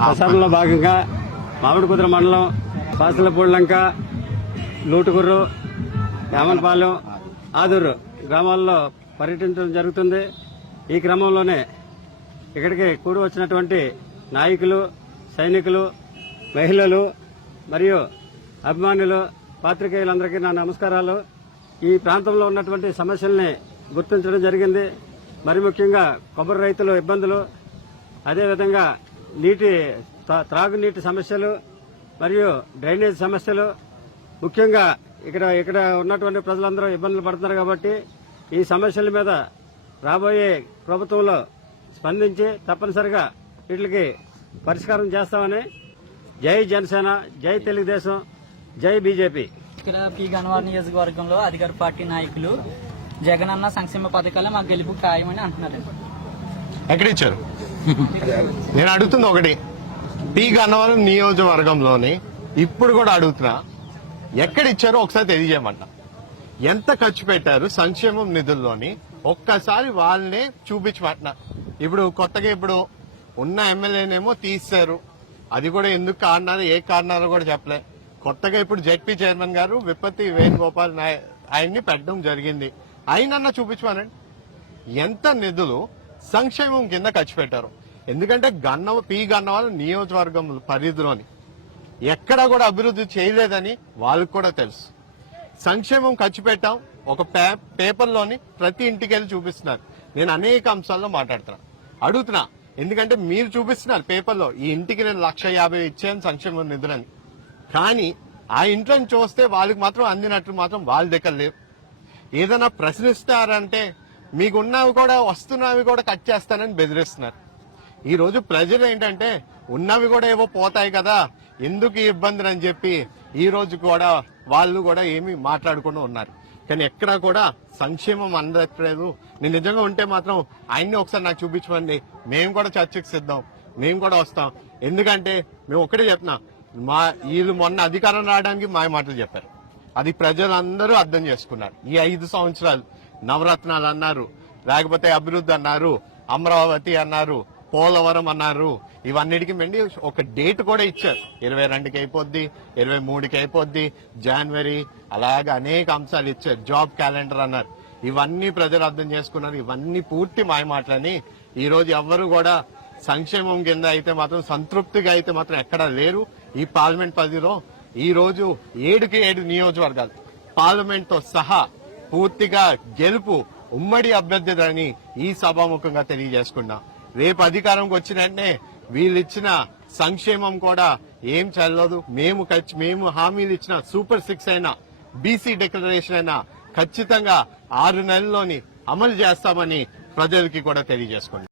ప్రచారంలో భాగంగా మామిడికుదుర మండలం పాసలపూడిలంక లూటుగుర్రు యామలపాలెం ఆదూరు గ్రామాల్లో పర్యటించడం జరుగుతుంది. ఈ క్రమంలోనే ఇక్కడికి కూడి వచ్చినటువంటి నాయకులు సైనికులు మహిళలు మరియు అభిమానులు పాత్రికేయులందరికీ నా నమస్కారాలు. ఈ ప్రాంతంలో ఉన్నటువంటి సమస్యల్ని గుర్తించడం జరిగింది. మరి ముఖ్యంగా కొబ్బరి రైతుల ఇబ్బందులు. అదేవిధంగా నీటి త్రాగునీటి సమస్యలు మరియు డ్రైనేజ్ సమస్యలు. ముఖ్యంగా ఇక్కడ ఇక్కడ ఉన్నటువంటి ప్రజలందరూ ఇబ్బందులు పడుతున్నారు కాబట్టి ఈ సమస్యల మీద రాబోయే ప్రభుత్వంలో స్పందించి తప్పనిసరిగా వీటికి పరిష్కారం చేస్తామని జై జనసేన జై తెలుగుదేశం జై బీజేపీ. ఇక్కడ పి గన్వార్ నియోజకవర్గంలో అధికార పార్టీ నాయకులు జగనన్న సంక్షేమ పథకాలు మాకు గెలుపు ఖాయమని అంటున్నారు. ఎక్కడ ఇచ్చారు నేను అడుగుతుంది ఒకటి. పి గన్నవరం నియోజకవర్గంలోని ఇప్పుడు కూడా అడుగుతున్నా. ఎక్కడ ఇచ్చారో ఒకసారి తెలియజేయమంట. ఎంత ఖర్చు పెట్టారు సంక్షేమం నిధుల్లోని? ఒక్కసారి వాళ్ళనే చూపించమంటున్నా ఇప్పుడు కొత్తగా ఇప్పుడు ఉన్న ఎమ్మెల్యేనేమో తీశారు. అది కూడా ఎందుకు కారణాలు ఏ కారణాలు కూడా చెప్పలే. కొత్తగా ఇప్పుడు జెడ్పీ చైర్మన్ గారు విపత్తి వేణుగోపాల్ నాయ ఆయన్ని పెట్టడం జరిగింది. ఆయనన్నా చూపించమనండి. ఎంత నిధులు సంక్షేమం కింద ఖర్చు పెట్టారు. ఎందుకంటే గన్నవ పి గన్నవాళ్ళ నియోజకవర్గం పరిధిలోని ఎక్కడా కూడా అభివృద్ధి చేయలేదని వాళ్ళకు కూడా తెలుసు. సంక్షేమం ఖర్చు పెట్టాం. ఒక పే- పేపర్లోని ప్రతి ఇంటికి వెళ్ళి చూపిస్తున్నారు. నేను అనేక అంశాల్లో మాట్లాడుతున్నా. అడుగుతున్నా. ఎందుకంటే మీరు చూపిస్తున్నారు పేపర్లో ఈ ఇంటికి నేను లక్ష యాభై ఇచ్చాను సంక్షేమ నిధులని కానీ ఆ ఇంట్లో చూస్తే వాళ్ళకి మాత్రం అందినట్లు మాత్రం వాళ్ళ దగ్గర లేవు. ఏదైనా ప్రశ్నిస్తారంటే మీకున్నవి కూడా వస్తున్నవి కూడా కట్ చేస్తానని బెదిరిస్తున్నారు. ఈరోజు ప్రజలు ఏంటంటే ఉన్నవి కూడా ఏవో పోతాయి కదా ఎందుకు ఇబ్బందులు అని చెప్పి ఈ రోజు కూడా వాళ్ళు కూడా ఏమీ మాట్లాడకుండా ఉన్నారు. కానీ ఎక్కడా కూడా సంక్షేమం అందట్లేదు. నేను నిజంగా ఉంటే మాత్రం ఆయన్ని ఒకసారి నాకు చూపించమండి మేము కూడా చర్చకు సిద్ధం. మేము కూడా వస్తాం. ఎందుకంటే మేము ఒకటే చెప్తున్నా. మా వీళ్ళు మొన్న అధికారం రావడానికి మా మాటలు చెప్పారు. అది ప్రజలందరూ అర్థం చేసుకున్నారు. ఈ ఐదు సంవత్సరాలు నవరత్నాలు అన్నారు. లేకపోతే అభివృద్ధి అన్నారు. అమరావతి అన్నారు. పోలవరం అన్నారు. ఇవన్నిటికి మెండి ఒక డేట్ కూడా ఇచ్చారు. ఇరవై రెండుకి అయిపోద్ది ఇరవై మూడుకి అయిపోద్ది జనవరి అలాగే అనేక అంశాలు ఇచ్చారు. జాబ్ క్యాలెండర్ అన్నారు. ఇవన్నీ ప్రజలు అర్థం చేసుకున్నారు. ఇవన్నీ పూర్తి మాయమాటలని ఈ రోజు ఎవ్వరు కూడా సంక్షేమం కింద అయితే మాత్రం సంతృప్తిగా అయితే మాత్రం ఎక్కడా లేరు. ఈ పార్లమెంట్ పరిధిలో ఈ రోజు ఏడుకి ఏడు నియోజకవర్గాలు. పార్లమెంట్తో సహా పూర్తిగా గెలుపు ఉమ్మడి అభ్యర్థిదని ఈ సభాముఖంగా తెలియజేసుకున్నా. రేపు అధికారంకి వచ్చిన వెంటనే వీళ్ళు ఇచ్చిన సంక్షేమం కూడా ఏం చల్లదు మేము మేము హామీలు ఇచ్చిన సూపర్ సిక్స్ అయినా బీసీ డిక్లరేషన్ అయినా ఖచ్చితంగా ఆరు నెలల్లోని అమలు చేస్తామని ప్రజలకి కూడా తెలియజేసుకున్నాం.